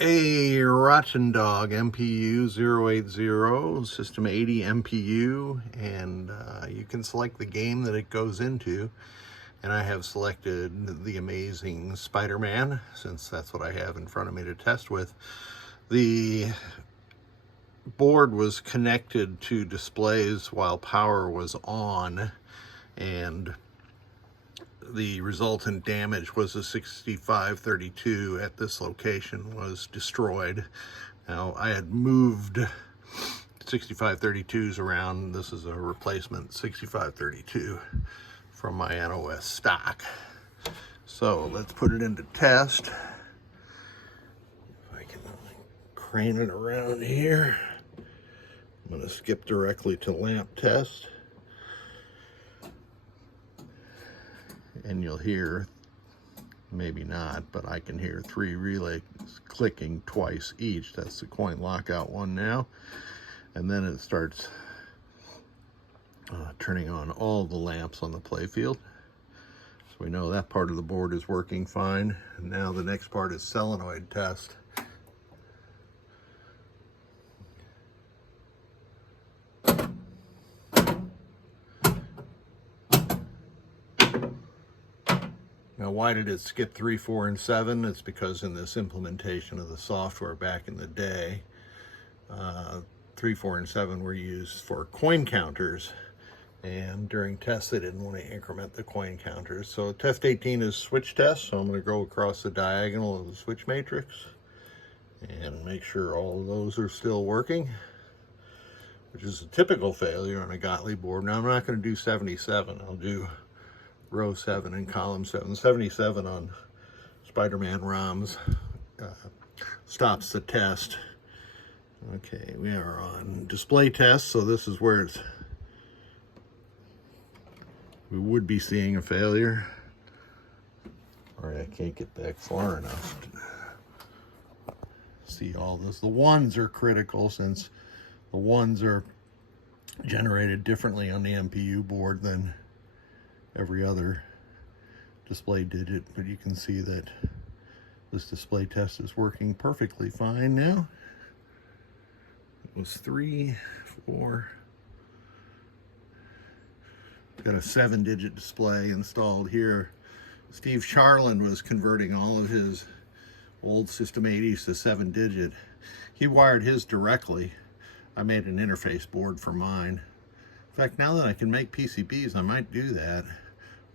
A RottenDog MPU 080, System 80 MPU, and you can select the game that it goes into. And I have selected the amazing Spider-Man, since that's what I have in front of me to test with. The board was connected to displays while power was on, and the resultant damage was a 6532 at this location was destroyed. Now, I had moved 6532s around. This is a replacement 6532 from my NOS stock. So let's put it into test. If I can crane it around here. I'm going to skip directly to lamp test. And you'll hear, maybe not, but I can hear 3 relays clicking twice each. That's the coin lockout one now. And then it starts turning on all the lamps on the playfield. So we know that part of the board is working fine. And now the next part is solenoid test. Now, why did it skip 3, 4, and 7? It's because in this implementation of the software back in the day, 3, 4, and 7 were used for coin counters. And during tests, they didn't want to increment the coin counters. So test 18 is switch test. So I'm going to go across the diagonal of the switch matrix and make sure all of those are still working, which is a typical failure on a Gottlieb board. Now, I'm not going to do 77. I'll do row 7 and column 7. 77 on Spider-Man ROMs stops the test. Okay, we are on display test, so this is where we would be seeing a failure. All right, I can't get back far enough to see all this. The ones are critical, since the ones are generated differently on the MPU board than every other display digit, but you can see that this display test is working perfectly fine now. It was 3, 4. Got a 7-digit display installed here. Steve Charland was converting all of his old System 80s to 7-digit. He wired his directly. I made an interface board for mine. In fact, now that I can make PCBs, I might do that.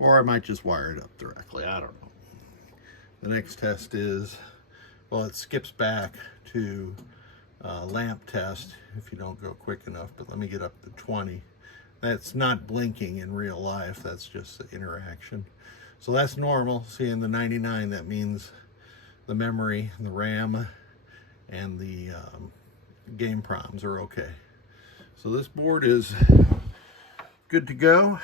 Or I might just wire it up directly. I don't know. The next test is, well, it skips back to lamp test if you don't go quick enough. But let me get up to 20. That's not blinking in real life. That's just the interaction. So that's normal. See, in the 99, that means the memory, the RAM, and the game proms are okay. So this board is good to go.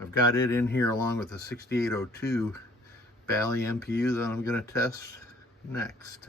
I've got it in here along with the 6802 Bally MPU that I'm going to test next.